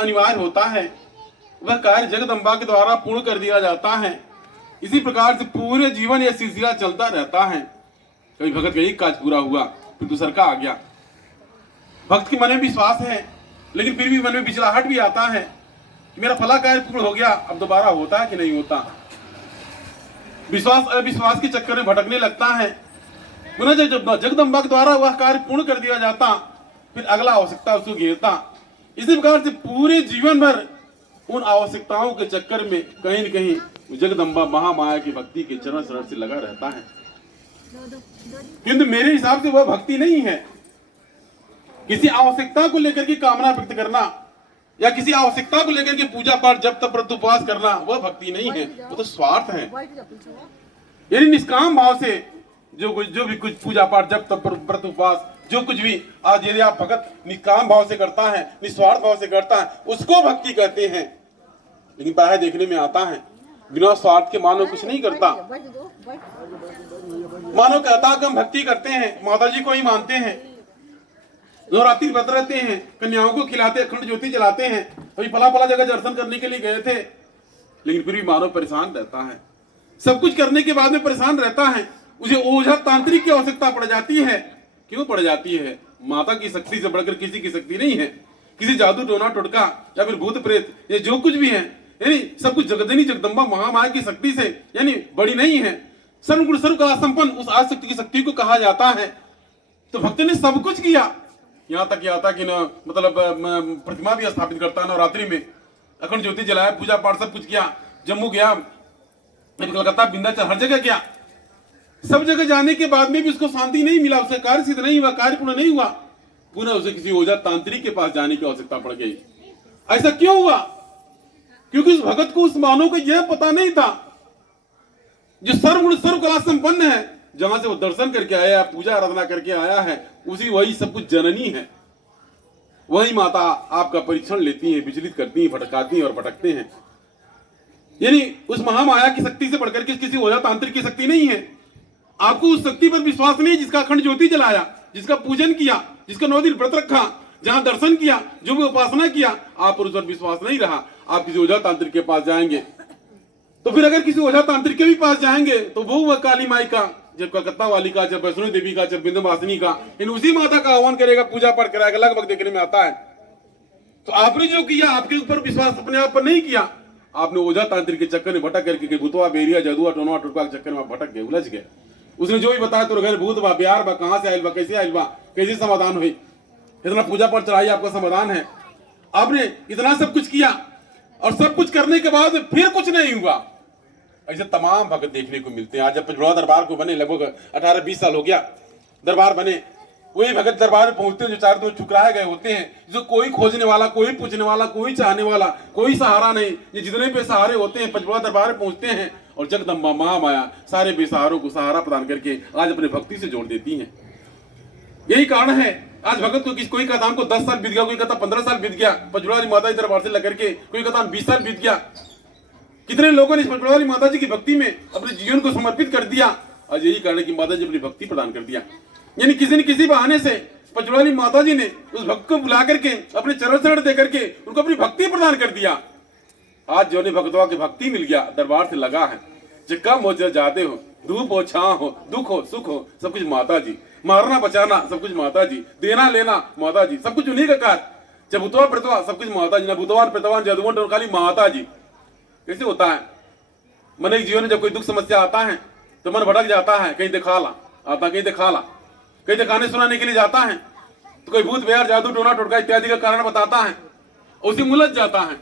अनिवार्य होता है वह कार्य जगदम्बा के द्वारा पूर्ण कर दिया जाता है। इसी प्रकार से पूरे जीवन यह सिलसिला चलता रहता है। कभी भगत का एक काज पूरा हुआ फिर दूसरा का आ गया। भक्त के मन में विश्वास है लेकिन फिर भी मन में बिचलाहट भी आता है कि मेरा फला कार्य पूर्ण हो गया, अब दोबारा होता है कि नहीं होता। विश्वास अविश्वास के चक्कर में भटकने लगता है। पुनः जब जगदम्बा के द्वारा वह कार्य पूर्ण कर दिया जाता फिर अगला आवश्यकता उसको घेरता। इसी प्रकार से पूरे जीवन भर उन आवश्यकताओं के चक्कर में कहीं न कहीं जगदम्बा महामाया की भक्ति के चरण शरण से लगा रहता है। किंतु मेरे हिसाब से वह भक्ति नहीं है। किसी आवश्यकता को लेकर के कामना व्यक्त करना या किसी आवश्यकता को लेकर के पूजा पाठ जब तक व्रत उपवास करना वह भक्ति नहीं है, वो तो स्वार्थ है। यानी निष्काम भाव से जो भी कुछ पूजा पाठ जब तक व्रत उपवास जो कुछ भी आज यदि आप भगत निष्काम भाव से करता है, निस्वार्थ भाव से करता है, उसको भक्ति कहते हैं। लेकिन प्राय देखने में आता है बिना स्वार्थ के मानव कुछ नहीं करता। मानव कहता कि हम भक्ति करते हैं, माता जी को ही मानते हैं, नवरात्रि व्रत रहते हैं, कन्याओं को खिलाते, अखंड ज्योति जलाते हैं, अभी फला फला जगह दर्शन करने के लिए गए थे, लेकिन फिर भी मानव परेशान रहता है। सब कुछ करने के बाद में परेशान रहता है। उसे ओझा तांत्रिक की आवश्यकता पड़ जाती है। क्यों पड़ जाती है? माता की शक्ति से बढ़कर किसी की शक्ति नहीं है। किसी जादू टोना टोटका या फिर भूत प्रेत या जो कुछ भी है, यानी सब कुछ जगदनी जगदम्बा महामाया की शक्ति से यानी बड़ी नहीं है। सर्वगुण सर्व कला संपन्न उस आदिशक्ति की शक्ति को कहा जाता है। तो भक्त ने सब कुछ किया, यहाँ तक किया था कि न मतलब प्रतिमा भी स्थापित करता नवरात्रि में, अखंड ज्योति जलाया, पूजा पाठ सब कुछ किया, जम्मू गया, कलकत्ता विंध्याचल हर जगह गया। सब जगह जाने के बाद में भी उसको शांति नहीं मिला, उसका कार्य सिद्ध नहीं हुआ, कार्य पूर्ण नहीं हुआ। पुनः उसे किसी ओझा तांत्रिक के पास जाने की आवश्यकता पड़ गई। ऐसा क्यों हुआ? क्योंकि उस भगत को, उस मानव को यह पता नहीं था जो सर्वगुण सर्व कला संपन्न है, जहां से वो दर्शन करके आया, पूजा आराधना करके आया है, उसी वही सब कुछ जननी है। वही माता आपका परीक्षण लेती है, विचलित करती है, भटकाती है और भटकते हैं। यानी उस महामाया की शक्ति से बढ़कर के किसी ओझा तांत्रिक की शक्ति नहीं है। आपको उस शक्ति पर विश्वास नहीं, जिसका अखंड ज्योति जलाया, जिसका पूजन किया, जिसका 9 दिन व्रत रखा, जहां दर्शन किया, जो भी उपासना किया, आप पर उस पर विश्वास नहीं रहा, आप किसी ओझा तांत्रिक के पास जाएंगे। तो फिर अगर किसी ओझा तांत्रिक के भी पास जाएंगे तो वो काली माई का, जब कलकत्ता वाली का, जब वैष्णो देवी का, जब विंध्यवासिनी का, इन उसी माता का आह्वान करेगा, पूजा पाठ कराएगा, लगभग देखने में आता है। तो आपने जो किया, आपके ऊपर विश्वास अपने आप पर नहीं किया, आपने ओझा तांत्रिक के चक्कर में भटक करके भूतवा बेरिया जादुआ टोनवा टुटका के चक्कर में भटक गए, उलझ गए। उसने जो भी बताया तो घर भूत बा, बिहार बा, कहां से आयल बा, कैसे आयल बा, कैसे समाधान हुई, इतना पूजा पाठ चढ़ाई, आपका समाधान है। आपने इतना सब कुछ किया और सब कुछ करने के बाद फिर कुछ नहीं हुआ। ऐसे तमाम भगत देखने को मिलते हैं। आज जब पंचबड़ा दरबार को बने लगभग 18-20 साल हो गया, दरबार बने, वही भगत दरबार में पहुंचते हैं जो चारों तरफ ठुकराए गए होते हैं, जो कोई खोजने वाला, कोई पूछने वाला, कोई चाहने वाला, कोई सहारा नहीं। ये जितने बेसहारे होते हैं पंचबड़ा दरबार में पहुंचते हैं और जगदम्बा महामाया सारे बेसहारों को सहारा प्रदान करके आज अपने भक्ति से जोड़ देती है। यही कारण है आज भगत को कोई कहता हमको 10 साल बीत गया, कोई कहता 15 साल बीत गया, पंचबड़ा वाली माता दरबार से लग करके, कोई कहता 20 साल बीत गया। कितने लोगों ने इस पंचबड़ा वाली माता जी की भक्ति में अपने जीवन को समर्पित कर दिया। आज यही कारण है कि माता जी अपनी भक्ति प्रदान कर दिया। यानी किसी न किसी बहाने से पंचबड़ा वाली माता जी ने उस भक्त को बुला करके अपने चरण शरण दे करके उनको अपनी भक्ति प्रदान कर दिया। आज जो ने भक्तवा की भक्ति मिल गया, दरबार से लगा है, जिक्का मोजा जाते हो, धूप हो, छां हो, दुख हो, सुख हो, सब कुछ माता जी, मारना बचाना सब कुछ माता जी, देना लेना माता जी, सब कुछ उन्हीं का कार्य। जब भूतवा प्रतवा सब कुछ माता जी, ना भूतवान प्रतवान जादुवन टोनकाली माता जी। कैसे होता है मन एक जीवन में जब कोई दुख समस्या आता है तो मन भटक जाता है, कहीं दिखा ला आता, कहीं दिखा ला, कहीं दिखाने सुनाने के लिए जाता है तो कोई भूत बिहार जादू टोना टोटका इत्यादि का कारण बताता है, उसी उलझ जाता है।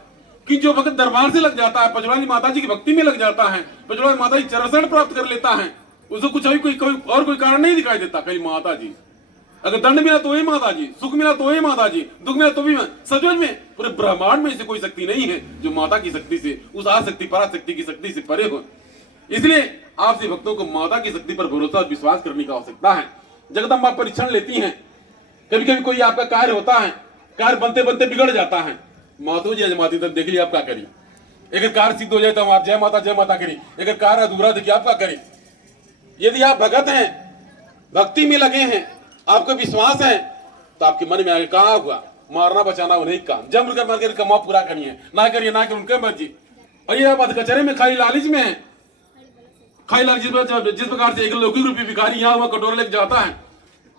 कि जो भक्त दरबार से लग जाता है, पंचबड़ा माता जी की भक्ति में लग जाता है, पंचबड़ा माता जी चरण प्राप्त कर लेता है, उसको कुछ कोई और कोई कारण नहीं दिखाई देता। कहीं माता जी, अगर दंड मिला तो ही माता जी, सुख मिला तो ही माता जी, दुख मिला तो भी सच में पूरे ब्रह्मांड में ऐसी कोई शक्ति नहीं है जो माता की शक्ति से, उस आशक्ति पराशक्ति की शक्ति से परे हो। इसलिए आपसे भक्तों को माता की शक्ति पर भरोसा विश्वास करने की आवश्यकता है। जगदम्बा परीक्षण लेती है। कभी कभी कोई आपका कार्य होता है, कार्य बनते बनते बिगड़ जाता है, मातो जी अजमाती तब देख लिया आप क्या करी। अगर कार्य सिद्ध हो जाए तो हम आप जय माता करी, अगर कार्य अधूरा देखिए आप क्या करी। यदि आप भगत हैं, भक्ति में लगे हैं, आपको विश्वास है, तो आपके मन में आगे कहा हुआ मारना बचाना वो नहीं काम, जब कर मार कमा पूरा करिए, ना करिए ना करिए उनके मर्जी। और ये बात कचहरे में खाली लालच में है, खाली लालच जिस प्रकार से एक लौकिक रूपी भिखारी यहाँ हुआ कटोरा लेके जाता है,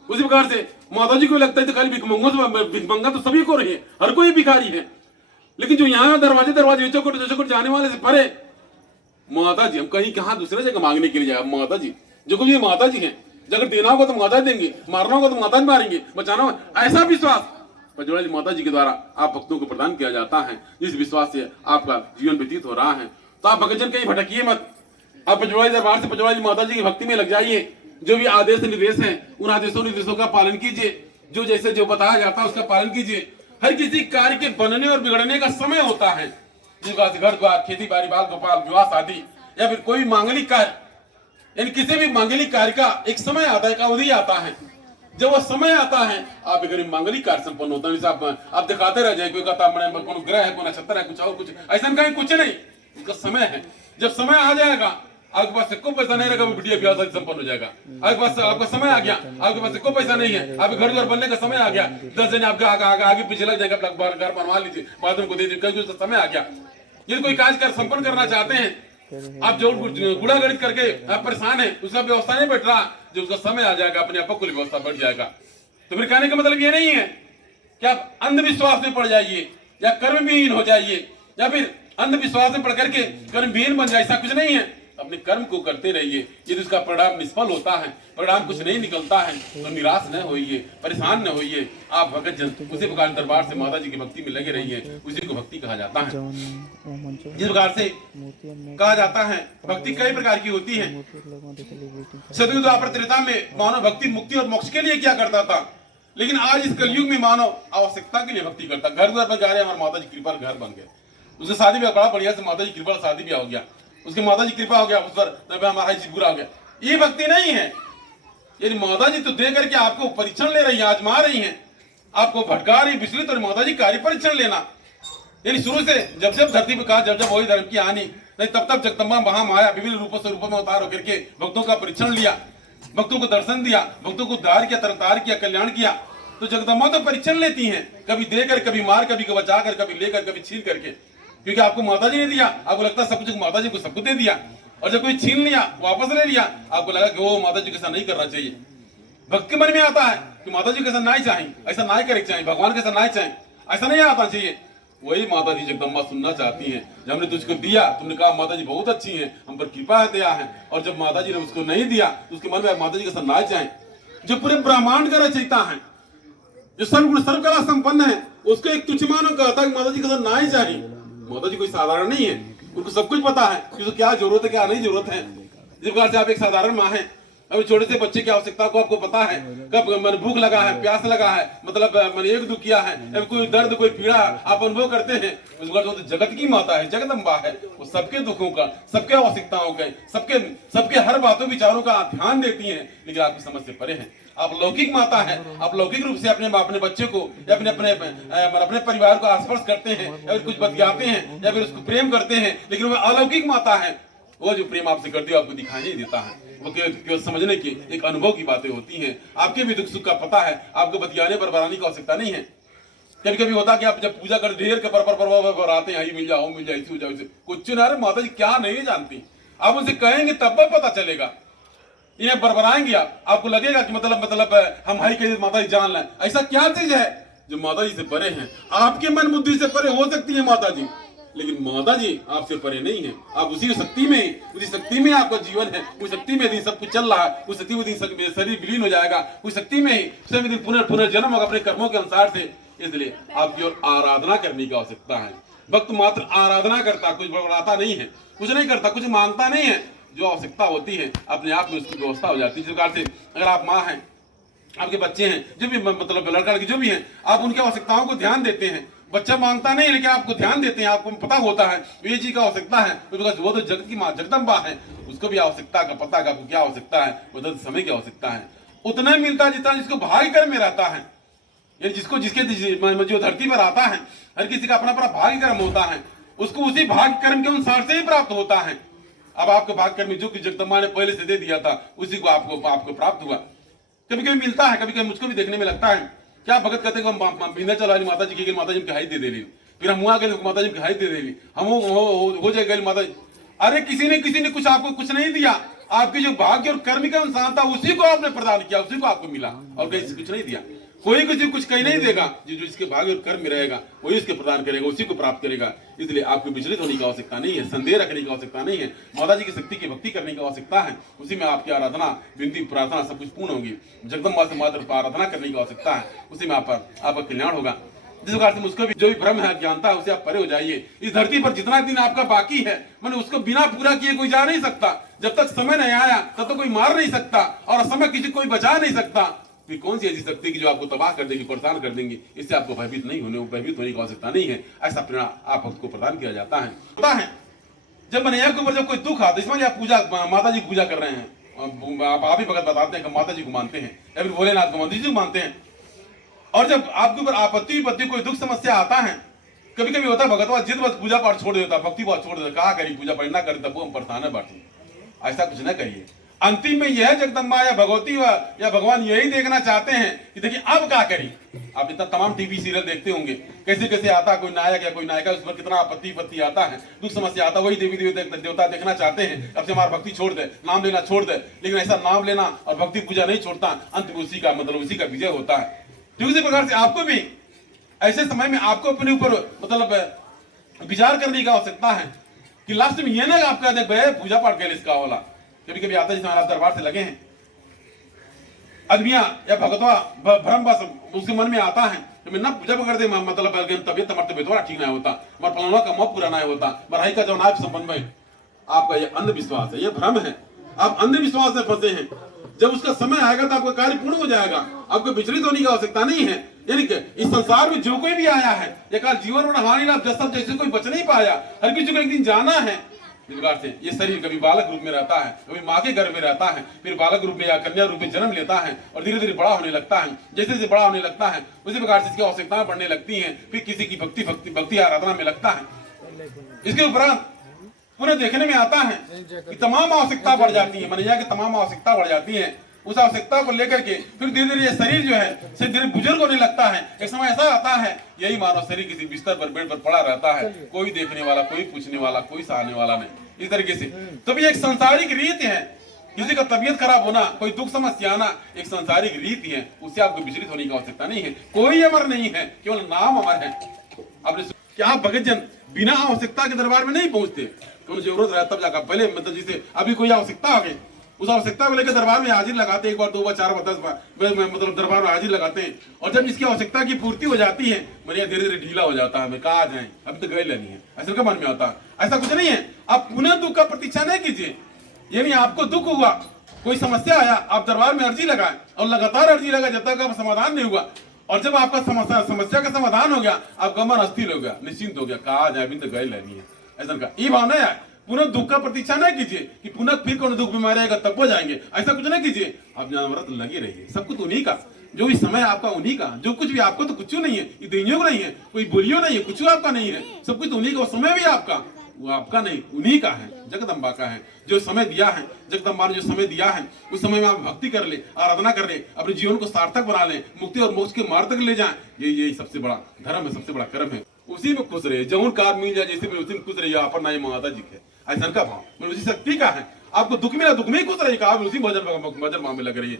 उसी प्रकार से माता जी को लगता है तो खाली भिखमंगा तो सभी को रही है, हर कोई भिखारी है। लेकिन जो यहाँ दरवाजे दरवाजे चौकट जाने वाले से परे माता जी, हम कहीं कहाँ दूसरे जगह मांगने के लिए जाए, माता जी जो कुछ ये माता जी हैं, अगर देना होगा तो माता देंगे, मारना होगा तो माता जी मारेंगे, बचाना होगा, ऐसा विश्वास पचौड़ा जी माता जी के द्वारा आप भक्तों को प्रदान किया जाता है। जिस विश्वास से आपका जीवन व्यतीत हो रहा है, तो आप भक्तजन कहीं भटकिए मत, आप पचौड़ा जी दरबार से पचौड़ा जी माता जी की भक्ति में लग जाइए। जो भी आदेश निर्देश हैं उन आदेशों निर्देशों का पालन कीजिए, जो जैसे जो बताया जाता है उसका पालन कीजिए। हर किसी कार्य के बनने और बिगड़ने का समय होता है, जिसका घर द्वार, खेती बाड़ी, बाल गोपाल, विवाह शादी या फिर कोई मांगलिक कार्य, यानी किसी भी मांगलिक कार्य का एक समय आता है, एक अवधि आता है। जब वो समय आता है आप एक मांगलिक कार्य संपन्न होता है, आप दिखाते रह जाए, कोई कहता है कौन ग्रह है, कौन नक्षत्र है, कुछ और कुछ, ऐसा कहीं कुछ नहीं, उसका समय है। जब समय आ जाएगा आपके पास को पैसा नहीं रहेगा, वो बिटिया ब्याह शादी संपन्न हो जाएगा। आपके पास आपका समय आ गया, आपके पास को पैसा नहीं है, आपके घर बनने का समय आ गया, 10 दिन आपका आगे पीछे लग जाएगा, घर बनवा लीजिए, बाद में को दे दीजिए, समय आ गया। यदि कोई कार्य कर संपन्न करना चाहते हैं, आप जो गुड़ा गणित करके आप परेशान है, उसका व्यवस्था नहीं बैठ रहा, जब उसका समय आ जाएगा अपने आप को व्यवस्था बढ़ जाएगा। तो फिर कहने का मतलब ये नहीं है कि आप अंधविश्वास में पड़ जाइए या कर्मविहीन हो जाइए या फिर अंधविश्वास में पड़ करके कर्मविहीन बन जाए, ऐसा कुछ नहीं है। अपने कर्म को करते रहिए, यदि उसका परिणाम निष्फल होता है, परिणाम कुछ नहीं निकलता है, तो निराश न होइए, परेशान न होइए। आप भगत जन उसी प्रकार दरबार से माता जी की भक्ति में लगे रहिए, उसी को भक्ति कहा जाता है। जिस प्रकार से कहा जाता है भक्ति कई प्रकार की होती है। सतयुग द्वापर त्रेता में मानव भक्ति मुक्ति और मोक्ष के लिए क्या करता था, लेकिन आज इस कलयुग में मानव आवश्यकता के लिए भक्ति करता। घर द्वार पर जा रहे, हमारे माता जी कृपा घर बन गए, उसके शादी भी बड़ा बढ़िया से माता जी कृपा शादी भी हो गया, उसके माता जी कृपा हो गया, उस पर हमारा जी बुरा हो गया। ये भक्ति नहीं है। यदि माता जी तो दे करके आपको परीक्षण ले रही है, आजमा रही हैं, आपको भटका रही विचलित, और माता जी कार्य परीक्षण लेना, यानी शुरू से जब जब धरती पर कहा, जब जब वही धर्म की हानि नहीं, तब तब जगदम्बा वहां माया विभिन्न रूपों में अवतार होकर के भक्तों का परीक्षण लिया, भक्तों को दर्शन दिया, भक्तों को उद्धार किया, तरतार किया, कल्याण किया। तो जगदम्बा तो परीक्षण लेती हैं, कभी देकर, कभी मार, कभी बचा कर, कभी लेकर, कभी छीन करके, क्योंकि आपको माता जी ने दिया, आपको लगता है सब कुछ माता जी को सब कुछ दे दिया, और जब कोई छीन लिया, वापस ले लिया, आपको लगा कि वो माता जी के साथ नहीं करना चाहिए। भक्त के मन में आता है कि माता जी के साथ नहीं चाहिए, ऐसा नहीं करे चाहिए, भगवान के साथ नहीं चाहिए, ऐसा नहीं आता चाहिए। वही माता जी जगदम्बा सुनना चाहती हैं, जब हमने तुझको दिया, तुमने कहा माता जी बहुत अच्छी हैं, हम पर कृपा है, दया है, और जब माता जी ने उसको नहीं दिया तो उसके मन में माता जी के साथ ना चाहे। जो पूरे ब्रह्मांड का रचयिता है, जो सर्वगुण सर्वकला संपन्न है, उसको एक तुच्छ मानव कहता है कि माता जी के साथ ना ही चाहिए। माता जी कोई साधारण नहीं है, उनको सब कुछ पता है कि उसको क्या जरूरत है, क्या नहीं जरूरत है। जिस प्रकार से आप एक साधारण माँ है, अभी छोटे से बच्चे की आवश्यकता को आपको पता है, कब मन भूख लगा है, प्यास लगा है, मतलब मन एक दुख किया है, कोई दर्द, कोई पीड़ा आप अनुभव करते हैं, उस बार तो जगत की माता है, जगदम्बा है, वो सबके दुखों का, सबके आवश्यकताओं का, सबके हर बातों विचारों का ध्यान देती है, लेकिन आपकी समझ से परे है। आप लौकिक माता है, आप लौकिक रूप से अपने बच्चे को या अपने परिवार को आस्पर्श करते हैं, या फिर कुछ बतियाते हैं, या फिर उसको प्रेम करते हैं, लेकिन वो अलौकिक माता है, वो जो प्रेम आपसे करती है आपको दिखाई नहीं देता है, वो केवल समझने की एक अनुभव की बातें होती हैं। आपके भी दुख सुख का पता है, आपको बतियाने पर बनाने की आवश्यकता नहीं है। कभी कभी होता कि आप जब पूजा कर ढेर के पर आते हैं, मिल जाओ मिल जाए, कुछ ना, माता जी क्या नहीं जानती, आप उनसे कहेंगे तब पता चलेगा। ये बरबराएंगे आपको लगेगा कि मतलब हम हाई के माता जी जान लें, ऐसा क्या चीज है जो माता जी से परे हैं। आपके मन बुद्धि से परे हो सकती है माता जी, लेकिन माता जी आपसे परे नहीं है। आप उसी शक्ति में, उसी शक्ति में आपका जीवन है, उस शक्ति में यदि सब कुछ चल रहा है, उस शक्ति में शरीर विलीन हो जाएगा, उस शक्ति में ही सभी पुनर्जन्म होगा अपने कर्मों के अनुसार से। इसलिए आपकी और आराधना करने की आवश्यकता है। भक्त मात्र आराधना करता, कुछ बड़बड़ाता नहीं है, कुछ नहीं करता, कुछ मांगता नहीं है, जो आवश्यकता होती है अपने आप में उसकी व्यवस्था हो जाती है। जिस प्रकार से अगर आप माँ हैं, आपके बच्चे हैं, जो भी मतलब लड़का लड़की जो भी हैं, आप उनकी आवश्यकताओं को ध्यान देते हैं। बच्चा मांगता नहीं, लेकिन आपको ध्यान देते हैं, आपको पता होता है ये चीज का आवश्यकता है, वो तो जगत की माँ जगदम्बा है, उसको भी आवश्यकता का पता है, आपको क्या आवश्यकता है, वो समय की आवश्यकता है। उतना मिलता जितना जिसको भाग्य कर्म में रहता है, यानी जिसको जिसके जो धरती पर आता है, हर किसी का अपना अपना भाग्य कर्म होता है, उसको उसी भाग्य कर्म के अनुसार से ही प्राप्त होता है। अब आपके भाग्य कर्म जो कि जगदम्बा ने पहले से दे दिया था, उसी को आपको प्राप्त हुआ। कभी कभी मिलता है, कभी कभी मुझको भी देखने में लगता है क्या भगत कहते बिंदा चला माता जी की माता जी कहाई दे दे ली, फिर हम वहां गए माता जी कहाई दे दे ली, हम हो जाए गए माता जी। अरे किसी ने कुछ आपको कुछ नहीं दिया, आपके जो भाग्य और कर्म का इंसान था उसी को आपने प्रदान किया, उसी को आपको मिला, और कहीं कुछ नहीं दिया। कोई किसी कुछ कहीं नहीं देगा, जो इसके भाग्य और कर्म में रहेगा वही उसके प्रदान करेगा, उसी को प्राप्त करेगा। इसलिए आपको विचलित होने की आवश्यकता नहीं है, संदेह रखने की आवश्यकता नहीं है, माता जी की शक्ति की भक्ति करने की आवश्यकता है। उसी में आपकी आराधना, विनती, प्रार्थना सब कुछ पूर्ण होगी। जगदम्बा से मात्र आराधना करने की आवश्यकता है, उसी में आपका कल्याण होगा। जिस प्रकार से मुझको भी जो भी भ्रम है, ज्ञानता है, उसे आप परे हो जाइए। इस धरती पर जितना दिन आपका बाकी है, मैंने उसको बिना पूरा किए कोई जा नहीं सकता। जब तक समय नहीं आया तब तक कोई मार नहीं सकता, और समय किसी कोई बचा नहीं सकता। फिर कौन सी ऐसी शक्ति की जो आपको तबाह कर देगी, परेशान कर देंगी। इससे आपको भयभीत होने की आवश्यकता नहीं है। ऐसा प्रेरणा आप भक्त को प्रदान किया जाता है। जब मनैया के ऊपर जब कोई दुख आता है, इसमें आप पूजा माता जी की पूजा कर रहे हैं, आप ही भगत बताते हैं कि माता जी को मानते हैं या फिर भोलेनाथ को मंदिर जी को मानते हैं, और जब आपके ऊपर आपत्ति विपत्ति कोई दुख समस्या आता है, कभी कभी होता है भगतवा जिद बस पूजा पाठ छोड़ देता, भक्ति पाठ छोड़ देता, कहा करी पूजा पाठ ना करी तब हम परेशान है बाटी। ऐसा कुछ ना करिए। अंतिम में यह जगदम्बा या भगवती या भगवान यही देखना चाहते हैं कि देखिए अब क्या करी। आप इतना तमाम टीवी सीरियल देखते होंगे, कैसे कैसे आता कोई नायक या कोई नायिका, उस पर कितना आपत्ति विपत्ति आता है, दुख समस्या आता है, वही देवी देवता देखना चाहते हैं अब से हमारा भक्ति छोड़ दे, नाम लेना छोड़ दे। लेकिन ऐसा नाम लेना और भक्ति पूजा नहीं छोड़ता, अंत में उसी का विजय होता है। तो इसी प्रकार से आपको भी ऐसे समय में आपको अपने ऊपर विचार करने की आवश्यकता है कि लास्ट में यह ना आपका देख पूजा पाठ कर इसका वाला। कभी कभी आता है जिसमें दरबार से लगे हैं आदमिया या भगतवा भ्रम बस उसके मन में आता है तो मैं ना पूजा कर दे, तबियत थोड़ा ठीक नहीं होता, मर फलाना का मौत पूरा नहीं होता, मराई का जो नायक संबंध में आपका ये अंधविश्वास है, ये भ्रम है। आप अंधविश्वास में फंसे हैं। जब उसका समय आएगा तो आपका कार्य पूर्ण हो जाएगा, आपको विचलित होने की आवश्यकता नहीं है। यानी कि इस संसार में जो कोई भी आया है, एक जीवन और हानि लाभ जैसा जैसे कोई बच नहीं पाया, हर किसी को एक दिन जाना है। इस प्रकार से ये शरीर कभी बालक रूप में रहता है, कभी माँ के गर्भ में रहता है, फिर बालक रूप में या कन्या रूप में जन्म लेता है और धीरे धीरे बड़ा होने लगता है। जैसे जैसे बड़ा होने लगता है उसी प्रकार से इसकी आवश्यकताएं बढ़ने लगती हैं, फिर किसी की भक्ति आराधना में लगता है। इसके उपरांत पुनः देखने में आता है कि तमाम आवश्यकता बढ़ जाती है, मनैया की तमाम आवश्यकता बढ़ जाती है। उस आवश्यकता को लेकर के फिर धीरे धीरे ये शरीर जो है धीरे धीरे बुजुर्ग होने लगता है। एक समय ऐसा आता है यही मानव शरीर किसी बिस्तर पर बेड पर पड़ा रहता है, कोई देखने वाला, कोई पूछने वाला, कोई सहारने वाला नहीं। इस तरीके से तो भी एक सांसारिक रीति है, किसी का तबीयत खराब होना, कोई दुख समस्या आना एक सांसारिक रीति है, उससे आपको विचलित होने की आवश्यकता नहीं है। कोई अमर नहीं है, केवल नाम अमर है। आपने क्या भगत जन बिना आवश्यकता के दरबार में नहीं पहुंचते, जरूरत है तब जाकर पहले जैसे अभी कोई आवश्यकता आ गई उस आवश्यकता को लेकर दरबार में हाजिर लगाते हैं, एक बार, दो बार, चार बार, 10 बार दरबार में हाजिर लगाते हैं। और जब इसकी आवश्यकता की पूर्ति हो जाती है मनिया धीरे धीरे ढीला हो जाता है, मैं कहा जाए अभी तो गए लेनी है, ऐसा का मन में आता है। ऐसा कुछ नहीं है, आप पुनः दुख का प्रतीक्षा नहीं कीजिए। यानी आपको दुख हुआ, कोई समस्या आया, आप दरबार में अर्जी लगाए और लगातार अर्जी लगाए जब तक समाधान नहीं हुआ, और जब आपका समस्या का समाधान हो गया, आपका मन अस्थिर हो गया, निश्चिंत हो गया, कहा जाए अभी तो गए लेनी है, ऐसा का ये भावना है। पुनः दुख का प्रतीक्षा नहीं कीजिए कि पुनः फिर कौन दुख बीमारी आएगा तब हो जाएंगे, ऐसा कुछ नहीं कीजिए। आप जानवर तो लगे रहिए, सब कुछ उन्हीं का, जो भी समय आपका उन्हीं का, जो कुछ भी आपको तो कुछ नहीं है, ये देनियों नहीं है, कोई बोलियो नहीं है, कुछ आपका नहीं है, सब कुछ उन्हीं का। समय भी आपका, वो आपका नहीं, उन्हीं का है, जगदम्बा का है। जो समय दिया है, जगदम्बा ने जो समय दिया है, उस समय में आप भक्ति कर ले, आराधना कर ले, अपने जीवन को सार्थक बना ले, मुक्ति और मोक्ष के मार्ग तक ले जाएं। यही सबसे बड़ा धर्म है, सबसे बड़ा कर्म है। उसी में खुश रहे, जौन कार मिल जाए जैसे उसी में खुश रहिए। आपन ना माता जी के ऐसा का भाव उसी शक्ति का है। आपको दुख मिला, दुख में ही खुश रहिए, आप उसी भजन भाव में लग रही है।